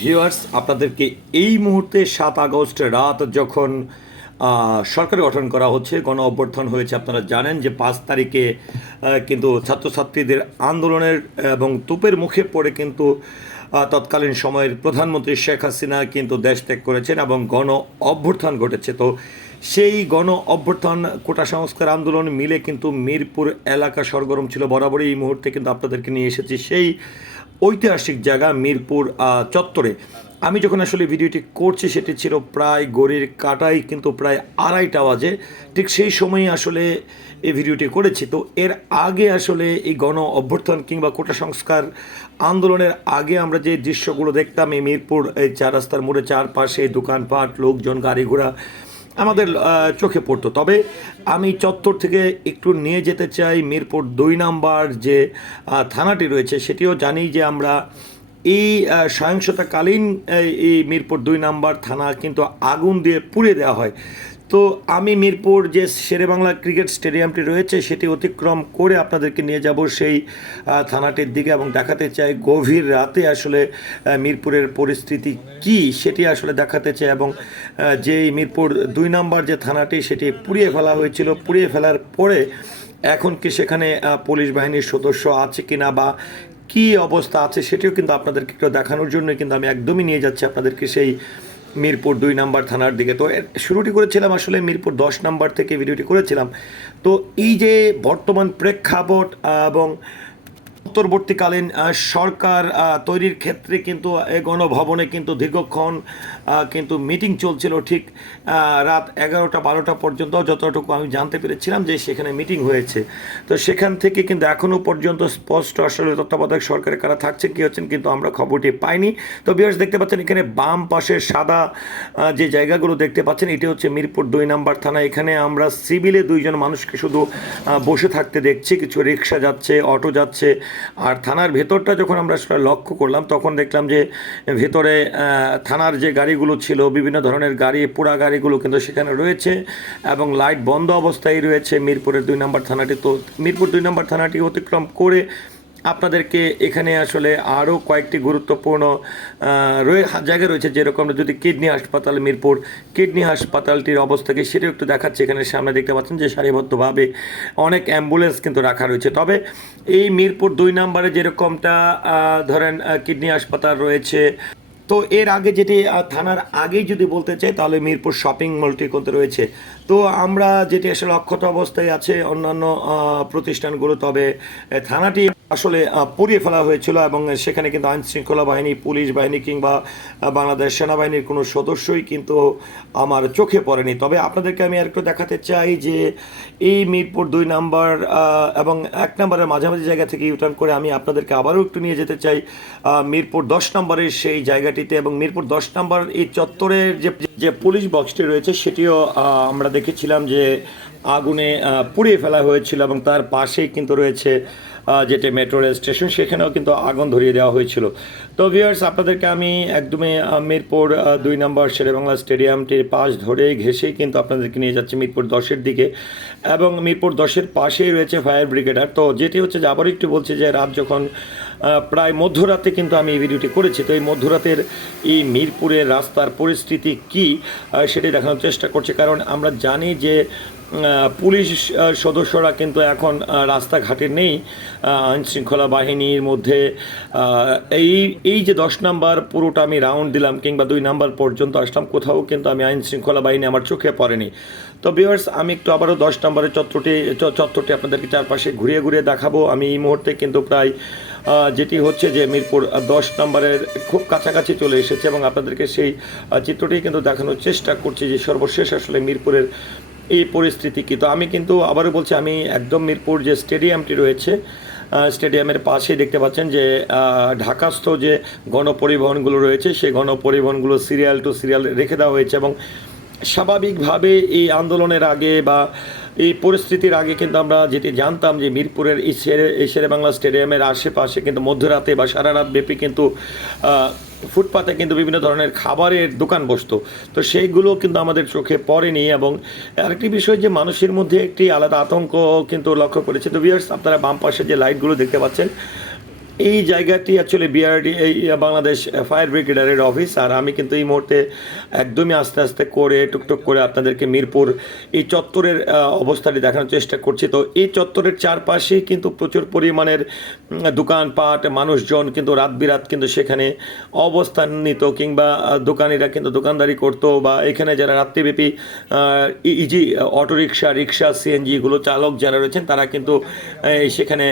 Viewers আপনাদেরকে এই মুহূর্তে সাত আগস্ট রাত যখন সরকার গঠন করা হচ্ছে, গণ অভ্যর্থন হয়েছে, আপনারা জানেন যে পাঁচ তারিখে কিন্তু ছাত্রছাত্রীদের আন্দোলনের এবং তোপের মুখে পড়ে কিন্তু তৎকালীন সময়ের প্রধানমন্ত্রী শেখ হাসিনা কিন্তু দেশ ত্যাগ করেছেন এবং গণ অভ্যুত্থান ঘটেছে। তো সেই গণ অভ্যর্থন, কোটা সংস্কার আন্দোলন মিলে কিন্তু মিরপুর এলাকা সরগরম ছিল বরাবরই। এই মুহূর্তে কিন্তু আপনাদেরকে নিয়ে এসেছি সেই ঐতিহাসিক জায়গা মিরপুর চত্বরে। আমি যখন আসলে ভিডিওটি করছি, সেটি ছিল প্রায় গড়ির কাটাই, কিন্তু প্রায় আড়াইটা বাজে। ঠিক সেই সময়ই আসলে এই ভিডিওটি করেছি। তো এর আগে আসলে এই গণ অভ্যর্থন কিংবা কোটা সংস্কার আন্দোলনের আগে আমরা যে দৃশ্যগুলো দেখতাম, এই মিরপুর, এই চার রাস্তার মোড়ে চারপাশে দোকানপাট, লোকজন, গাড়ি ঘোড়া আমাদের চোখে পড়তো। তবে আমি চত্বর থেকে একটু নিয়ে যেতে চাই মিরপুর দুই নাম্বার যে থানাটি রয়েছে, সেটিও জানি যে আমরা এই সহিংসতাকালীন, এই- মিরপুর দুই নাম্বার থানা কিন্তু আগুন দিয়ে পুড়ে দেওয়া হয়। তো আমি মিরপুর যে শেরেবাংলা ক্রিকেট স্টেডিয়ামটি রয়েছে, সেটি অতিক্রম করে আপনাদেরকে নিয়ে যাব সেই থানাটির দিকে এবং দেখাতে চাই গভীর রাতে আসলে মিরপুরের পরিস্থিতি কি, সেটি আসলে দেখাতে চাই এবং যেই মিরপুর দুই নম্বর যে থানাটি, সেটি পুড়িয়ে ফেলা হয়েছিল। পুড়িয়ে ফেলার পরে এখন কি সেখানে পুলিশ বাহিনীর সদস্য আছে কিনা বা কি অবস্থা আছে সেটিও কিন্তু আপনাদেরকে একটু দেখানোর জন্য কিন্তু আমি একদমই নিয়ে যাচ্ছি আপনাদেরকে সেই মিরপুর দুই নাম্বার থানার দিকে। তো শুরুটি করেছিলাম আসলে মিরপুর দশ নাম্বার থেকে ভিডিওটি করেছিলাম। তো এই যে বর্তমান প্রেক্ষাপট এবং অন্তর্বর্তীকালীন সরকার তৈরির ক্ষেত্রে কিন্তু এই গণভবনে কিন্তু দীর্ঘক্ষণ কিন্তু মিটিং চলছিল ঠিক রাত এগারোটা বারোটা পর্যন্ত, যতটুকু আমি জানতে পেরেছিলাম যে সেখানে মিটিং হয়েছে। তো সেখান থেকে কিন্তু এখনও পর্যন্ত স্পষ্ট আসলে তত্ত্বাবধায়ক সরকারের কারা থাকছে, কী হচ্ছেন কিন্তু আমরা খবরটি পাইনি। তো বিয়ার্স দেখতে পাচ্ছেন এখানে বাম পাশে সাদা যে জায়গাগুলো দেখতে পাচ্ছেন, এটি হচ্ছে মিরপুর দুই নাম্বার থানা। এখানে আমরা সিভিলে দুইজন মানুষকে শুধু বসে থাকতে দেখছি। কিছু রিক্সা যাচ্ছে, অটো যাচ্ছে আর থানার ভেতরটা যখন আমরা সেটা লক্ষ্য করলাম, তখন দেখলাম যে ভেতরে থানার যে গাড়িগুলো ছিল, বিভিন্ন ধরনের গাড়ি, পোড়া গাড়িগুলো কিন্তু সেখানে রয়েছে এবং লাইট বন্ধ অবস্থায় রয়েছে। মিরপুরের দুই নম্বর থানাটি তো, মিরপুর দুই নম্বর থানাটি অতিক্রম করে আপনাদেরকে এখানে আসলে আরও কয়েকটি গুরুত্বপূর্ণ জায়গা রয়েছে যেরকম যদি কিডনি হাসপাতাল, মিরপুর কিডনি হাসপাতালটির অবস্থাকে সেটাও একটু দেখাচ্ছে। এখানে সামনে দেখতে পাচ্ছেন যে সারিবদ্ধভাবে অনেক অ্যাম্বুলেন্স কিন্তু রাখা রয়েছে। তবে এই মিরপুর দুই নম্বরে যেরকমটা ধরেন কিডনি হাসপাতাল রয়েছে, তো এর আগে যেটি থানার আগেই যদি বলতে চাই তাহলে মিরপুর শপিং মলটি করতে রয়েছে। তো আমরা যেটি আসলে অক্ষত অবস্থায় আছে অন্যান্য প্রতিষ্ঠানগুলো, তবে থানাটি আসলে পুড়িয়ে ফেলা হয়েছিল এবং সেখানে কিন্তু আইন শৃঙ্খলা বাহিনী, পুলিশ বাহিনী কিংবা বাংলাদেশ সেনাবাহিনীর কোনো সদস্যই কিন্তু আমার চোখে পড়েনি। তবে আপনাদেরকে আমি আরেকটু দেখাতে চাই যে, এই মিরপুর দুই নাম্বার এবং এক নম্বরের মাঝামাঝি জায়গা থেকে ইউটার্ন করে আমি আপনাদেরকে আবারও একটু নিয়ে যেতে চাই মিরপুর দশ নম্বরের সেই জায়গাটিতে এবং মিরপুর দশ নম্বর এই চত্বরের যে যে পুলিশ বক্সটি রয়েছে সেটিও আমরা দেখেছিলাম যে আগুনে পুড়িয়ে ফেলা হয়েছিল এবং তার পাশেই কিন্তু রয়েছে যেটি মেট্রো রেল স্টেশন সেখানেও কিন্তু আগুন ধরিয়ে দেওয়া হয়েছিল। তো ভিউয়ার্স আপনাদেরকে আমি একদমই মিরপুর দুই নম্বর শেরেবাংলা স্টেডিয়ামটির পাশ ধরে ঘেসেই কিন্তু আপনাদেরকে নিয়ে যাচ্ছি মিরপুর দশের দিকে। এবং মিরপুর দশের পাশেই রয়েছে ফায়ার ব্রিগেডার। তো যেটি হচ্ছে যে আবার একটু বলছি যে রাত যখন প্রায় মধ্যরাতে কিন্তু আমি এই ভিডিওটি করেছি, তো এই মধ্যরাতের এই মিরপুরের রাস্তার পরিস্থিতি কি সেটি দেখানোর চেষ্টা করছি। কারণ আমরা জানি যে পুলিশ সদস্যরা কিন্তু এখন রাস্তাঘাটে নেই। আইনশৃঙ্খলা বাহিনীর মধ্যে এই এই যে দশ নাম্বার পুরোটা আমি রাউন্ড দিলাম কিংবা দুই নাম্বার পর্যন্ত আসলাম, কোথাও কিন্তু আমি আইন শৃঙ্খলা বাহিনী আমার চোখে পড়েনি। তো বিয়ার্স আমি একটু আবারও দশ নম্বরের চত্বরটি চত্বরটি আপনাদেরকে চারপাশে ঘুরিয়ে ঘুরিয়ে দেখাবো। আমি এই মুহূর্তে কিন্তু প্রায় যেটি হচ্ছে যে মিরপুর দশ নম্বরের খুব কাছাকাছি চলে এসেছে এবং আপনাদেরকে সেই চিত্রটি কিন্তু দেখানোর চেষ্টা করছি যে সর্বশেষ আসলে মিরপুরের এই পরিস্থিতি কী? তো আমি কিন্তু আবারও বলছি, আমি একদম মিরপুর যে স্টেডিয়ামটি রয়েছে স্টেডিয়ামের পাশে দেখতে পাচ্ছেন যে ঢাকাস্থ যে গণপরিবহনগুলো রয়েছে, সেই গণপরিবহনগুলো সিরিয়াল টু সিরিয়াল রেখে দেওয়া হয়েছে এবং স্বাভাবিকভাবে এই আন্দোলনের আগে বা এই পরিস্থিতির আগে কিন্তু আমরা যেটি জানতাম যে মিরপুরের এই শেরে বাংলা স্টেডিয়ামের আশেপাশে কিন্তু মধ্যরাতে বা সারা রাত ব্যাপী কিন্তু ফুটপাতে কিন্তু বিভিন্ন ধরনের খাবারের দোকান বসতো। তো সেইগুলো কিন্তু আমাদের চোখে পড়েনি এবং আরেকটি বিষয় যে মানুষের মধ্যে একটি আলাদা আতঙ্ক কিন্তু লক্ষ্য করেছে। তো ভিউয়ার্স আপনারা বাম পাশে যে লাইটগুলো দেখতে পাচ্ছেন এই জায়গাটি অ্যাকচুয়ালি বিআরডি এই বাংলাদেশ ফায়ার ব্রিগেডারের অফিস আর আমি কিন্তু এই মুহূর্তে একদমই আস্তে আস্তে করে, টুকটুক করে আপনাদেরকে মিরপুর এই চত্বরের অবস্থাটি দেখানোর চেষ্টা করছি। তো এই চত্বরের চারপাশেই কিন্তু প্রচুর পরিমাণের দোকানপাট, মানুষজন কিন্তু রাত বিরাত কিন্তু সেখানে অবস্থান নিত কিংবা দোকানিরা কিন্তু দোকানদারি করতো, বা এখানে যারা রাত্রিব্যাপী ইজি অটোরিকশা রিক্সা সিএনজিগুলো চালক যারা রয়েছেন, তারা কিন্তু সেখানে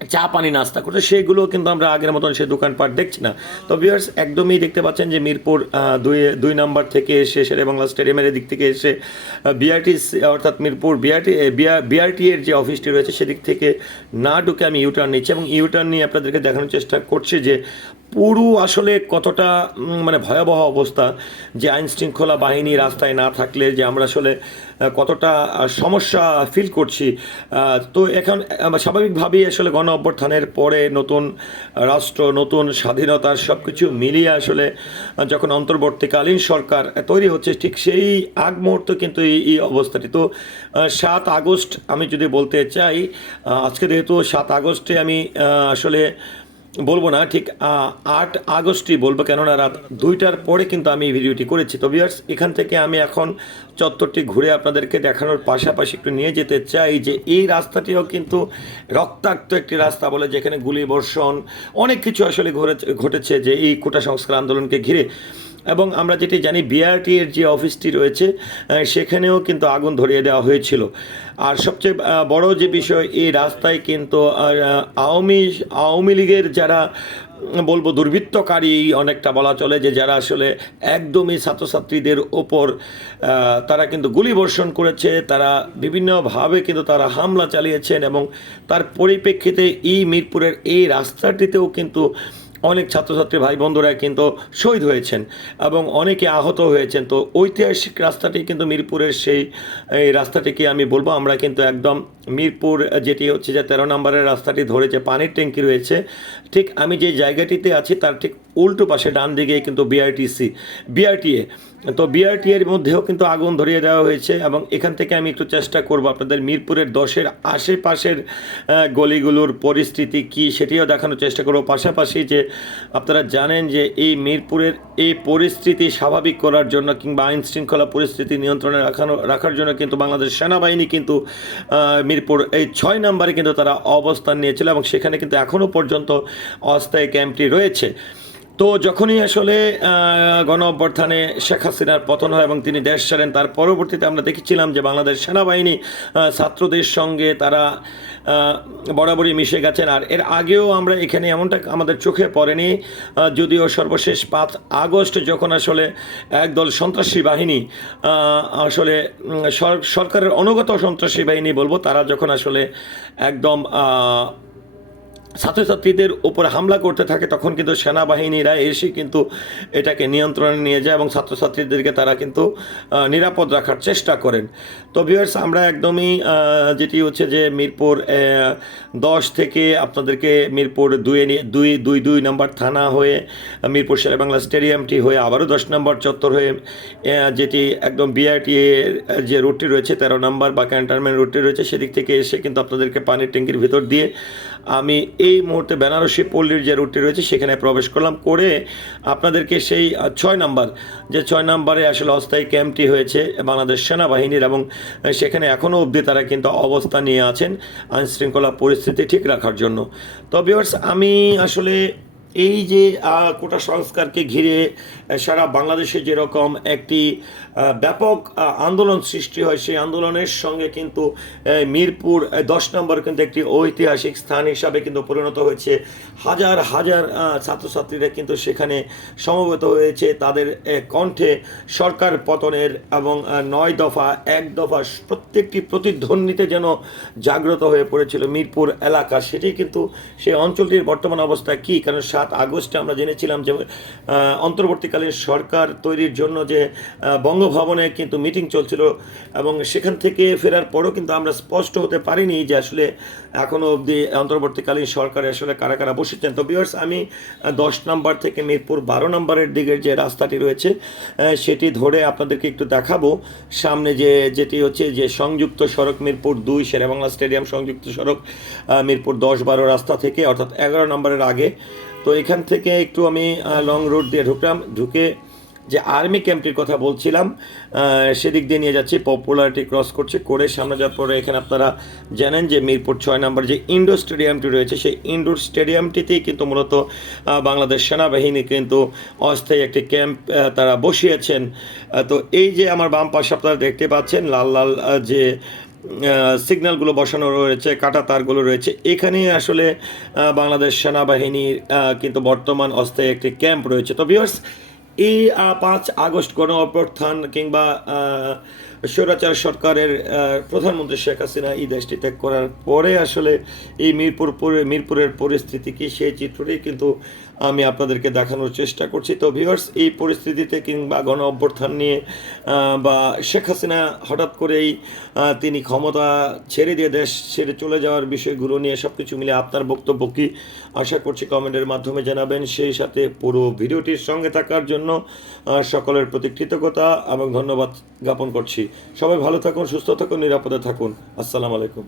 চা পানি নাস্তা করছে, সেগুলো কিন্তু আমরা আগের মতন সে দোকানপাট দেখছি না। তো ভিউয়ার্স একদমই দেখতে পাচ্ছেন যে মিরপুর দুই দুই নম্বর থেকে এসে শেরে বাংলা স্টেডিয়ামের দিক থেকে এসে বিআরটি অর্থাৎ মিরপুর বিআরটি বিআরটি এর যে অফিসটি রয়েছে সেদিক থেকে না ঢুকে আমি ইউটার্ন নিচ্ছি এবং ইউটার্ন নিয়ে আপনাদেরকে দেখানোর চেষ্টা করছি যে পুরো আসলে কতটা মানে ভয়াবহ অবস্থা যে আইন শৃঙ্খলা বাহিনী রাস্তায় না থাকলে যে আমরা আসলে কতটা সমস্যা ফিল করছি। তো এখন স্বাভাবিকভাবেই আসলে গণ অভ্যর্থানের পরে নতুন রাষ্ট্র, নতুন স্বাধীনতার সব কিছু মিলিয়ে আসলে যখন অন্তর্বর্তীকালীন সরকার তৈরি হচ্ছে, ঠিক সেই আগ মুহূর্ত কিন্তু এই এই অবস্থাটি। তো সাত আগস্ট আমি যদি বলতে চাই আজকে যেহেতু সাত আগস্টে আমি আসলে বলব না, ঠিক আট আগস্টই বলব, কেননা রাত দুইটার পরে কিন্তু আমি এই ভিডিওটি করেছি। তো ভিউয়ার্স এখান থেকে আমি এখন চত্বরটি ঘুরে আপনাদেরকে দেখানোর পাশাপাশি একটু নিয়ে যেতে চাই যে এই রাস্তাটিও কিন্তু রক্তাক্ত একটি রাস্তা বলে, যেখানে গুলি বর্ষণ অনেক কিছু আসলে ঘটেছে যে এই কোটা সংস্কার আন্দোলনকে ঘিরে। এবং আমরা যেটি জানি বিআরটি এর যে অফিসটি রয়েছে সেখানেও কিন্তু আগুন ধরিয়ে দেওয়া হয়েছিল। আর সবচেয়ে বড় যে বিষয়, এই রাস্তায় কিন্তু আওয়ামী আওয়ামী লীগের যারা বলব দুর্বৃত্তকারী, অনেকটা বলা চলে যে যারা আসলে একদমই ছাত্রছাত্রীদের ওপর তারা কিন্তু গুলি বর্ষণ করেছে, তারা বিভিন্নভাবে কিন্তু তারা হামলা চালিয়েছেন এবং তার পরিপ্রেক্ষিতে এই মিরপুরের এই রাস্তাটিতেও কিন্তু অনেক ছাত্রছাত্রী ভাই বন্ধুরা কিন্তু শহীদ হয়েছেন এবং অনেকে আহত হয়েছেন। তো ঐতিহাসিক রাস্তাটি কিন্তু মিরপুরের সেই রাস্তাটিকে আমি বলব, আমরা কিন্তু একদম মিরপুর, যেটি হচ্ছে যে তেরো নম্বরের রাস্তাটি ধরে যে পানির ট্যাঙ্কি রয়েছে, ঠিক আমি যে জায়গাটিতে আছি তার ঠিক উল্টো পাশে ডান দিকে কিন্তু বিআরটিসি বিআরটিএ তো বিআরটি এর মধ্যেও কিন্তু আগুন ধরিয়ে দেওয়া হয়েছে এবং এখান থেকে আমি একটু চেষ্টা করব আপনাদের মিরপুরের দশের আশেপাশের গলিগুলোর পরিস্থিতি কি সেটিও দেখানোর চেষ্টা করব। পাশাপাশি যে আপনারা জানেন যে এই মিরপুরের এই পরিস্থিতি স্বাভাবিক করার জন্য কিংবা আইন শৃঙ্খলা পরিস্থিতি নিয়ন্ত্রণে রাখানো, রাখার জন্য কিন্তু বাংলাদেশ সেনাবাহিনী কিন্তু মিরপুর এই ছয় নম্বরে কিন্তু তারা অবস্থান নিয়েছিল এবং সেখানে কিন্তু এখনও পর্যন্ত অস্থায়ী ক্যাম্পটি রয়েছে। তো যখনই আসলে গণ অভ্যর্থানে শেখ হাসিনার পতন হয় এবং তিনি দেশ ছাড়েন, তার পরবর্তীতে আমরা দেখেছিলাম যে বাংলাদেশ সেনাবাহিনী ছাত্রদের সঙ্গে তারা বরাবরই মিশে গেছেন। আর এর আগেও আমরা এখানে এমনটা আমাদের চোখে পড়েনি যদিও সর্বশেষ পাঁচ আগস্ট যখন আসলে একদল সন্ত্রাসী বাহিনী আসলে সরকারের অনুগত সন্ত্রাসী বাহিনী বলব, তারা যখন আসলে একদম ছাত্রছাত্রীদের উপর হামলা করতে থাকে, তখন কিন্তু সেনাবাহিনীরা এসে কিন্তু এটাকে নিয়ন্ত্রণে নিয়ে যায় এবং ছাত্রছাত্রীদেরকে তারা কিন্তু নিরাপদ রাখার চেষ্টা করেন। তো ভিউয়ার্স আমরা একদমই যেটি হচ্ছে যে মিরপুর দশ থেকে আপনাদেরকে মিরপুর দুই দুই দুই দুই নম্বর থানা হয়ে, মিরপুর শেরেবাংলা স্টেডিয়ামটি হয়ে আবারও দশ নম্বর চত্বর হয়ে যেটি একদম বিআরটি যে রুটটি রয়েছে, তেরো নম্বর বা ক্যান্টনমেন্ট রুটটি রয়েছে, সেদিক থেকে এসে কিন্তু আপনাদেরকে পানির ট্যাঙ্কির ভিতর দিয়ে আমি এই মুহূর্তে বেনারসি পল্লীর যে রুটটি রয়েছে, সেখানে প্রবেশ করলাম। করে আপনাদেরকে সেই ছয় নাম্বার, যে ছয় নাম্বারে আসলে অস্থায়ী ক্যাম্পটি হয়েছে বাংলাদেশ সেনাবাহিনীর এবং সেখানে এখনও অবধি তারা কিন্তু অবস্থা নিয়ে আছেন আইনশৃঙ্খলা পরিস্থিতি ঠিক রাখার জন্য। তো আমি আসলে এই যে কোটা সংস্কারকে ঘিরে সারা বাংলাদেশে যেরকম একটি ব্যাপক আন্দোলন সৃষ্টি হয়, সেই আন্দোলনের সঙ্গে কিন্তু মিরপুর দশ নম্বর কিন্তু একটি ঐতিহাসিক স্থান হিসাবে কিন্তু পরিণত হয়েছে। হাজার হাজার ছাত্রছাত্রীরা কিন্তু সেখানে সমবেত হয়েছে। তাদের কণ্ঠে সরকার পতনের এবং নয় দফা, এক দফা প্রত্যেকটি প্রতিধ্বনিতে যেন জাগ্রত হয়ে পড়েছিল মিরপুর এলাকা। সেটি কিন্তু সেই অঞ্চলটির বর্তমান অবস্থা কী? কারণ সাত আগস্টে আমরা জেনেছিলাম যে অন্তর্বর্তীকালীন সরকার তৈরির জন্য যে বঙ্গভবনে কিন্তু মিটিং চলছিল এবং সেখান থেকে ফেরার পরও কিন্তু আমরা স্পষ্ট হতে পারিনি যে আসলে এখনও অবধি অন্তর্বর্তীকালীন সরকারে আসলে কারা কারা বসেছেন। তো বিয়ার্স আমি দশ নম্বর থেকে মিরপুর বারো নম্বরের দিকের যে রাস্তাটি রয়েছে সেটি ধরে আপনাদেরকে একটু দেখাবো। সামনে যে, যেটি হচ্ছে যে সংযুক্ত সড়ক মিরপুর দুই, শেরেবাংলা স্টেডিয়াম সংযুক্ত সড়ক মিরপুর দশ বারো রাস্তা থেকে, অর্থাৎ এগারো নম্বরের আগে তো এখান থেকে একটু আমি লং রুট দিয়ে ঢুকলাম, ঢুকে যে আর্মি ক্যাম্পটির কথা বলছিলাম সেদিক দিয়ে নিয়ে যাচ্ছি পপুলারিটি ক্রস করছে, করে সামনে যাওয়ার পরে এখানে আপনারা জানেন যে মিরপুর ছয় নম্বর যে ইনডোর স্টেডিয়ামটি রয়েছে, সেই ইনডোর স্টেডিয়ামটিতেই কিন্তু মূলত বাংলাদেশ সেনাবাহিনী কিন্তু অস্থায়ী একটি ক্যাম্প তারা বসিয়েছেন। তো এই যে আমার বাম পাশে আপনারা দেখতে পাচ্ছেন, লাল লাল যে সিগন্যালগুলো বসানো রয়েছে কাটা তারগুলো রয়েছে। এখানেই আসলে বাংলাদেশ সেনাবাহিনীর কিন্তু বর্তমান অস্থায়ী একটি ক্যাম্প রয়েছে। তো ভিউয়ার্স এই পাঁচ আগস্ট গণ অভ্যর্থান কিংবা স্বৈরাচার সরকারের প্রধানমন্ত্রী শেখ হাসিনা এই দেশটি ত্যাগ করার পরে আসলে এই মিরপুর মিরপুরের পরিস্থিতি কি সেই চিত্রটি কিন্তু আমি আপনাদেরকে দেখানোর চেষ্টা করছি। তো ভিউয়ার্স এই পরিস্থিতিতে কিংবা গণ অভ্যুত্থান নিয়ে বা শেখ হাসিনা হঠাৎ করেই তিনি ক্ষমতা ছেড়ে দিয়ে দেশ ছেড়ে চলে যাওয়ার বিষয়গুলো নিয়ে সব কিছু মিলে আপনার বক্তব্য কি? আশা করছি কমেন্টের মাধ্যমে জানাবেন। সেই সাথে পুরো ভিডিওটির সঙ্গে থাকার জন্য সকলের প্রতি কৃতজ্ঞতা এবং ধন্যবাদ জ্ঞাপন করছি। সবাই ভালো থাকুন সুস্থ থাকুন নিরাপদে থাকুন। আসসালামু আলাইকুম।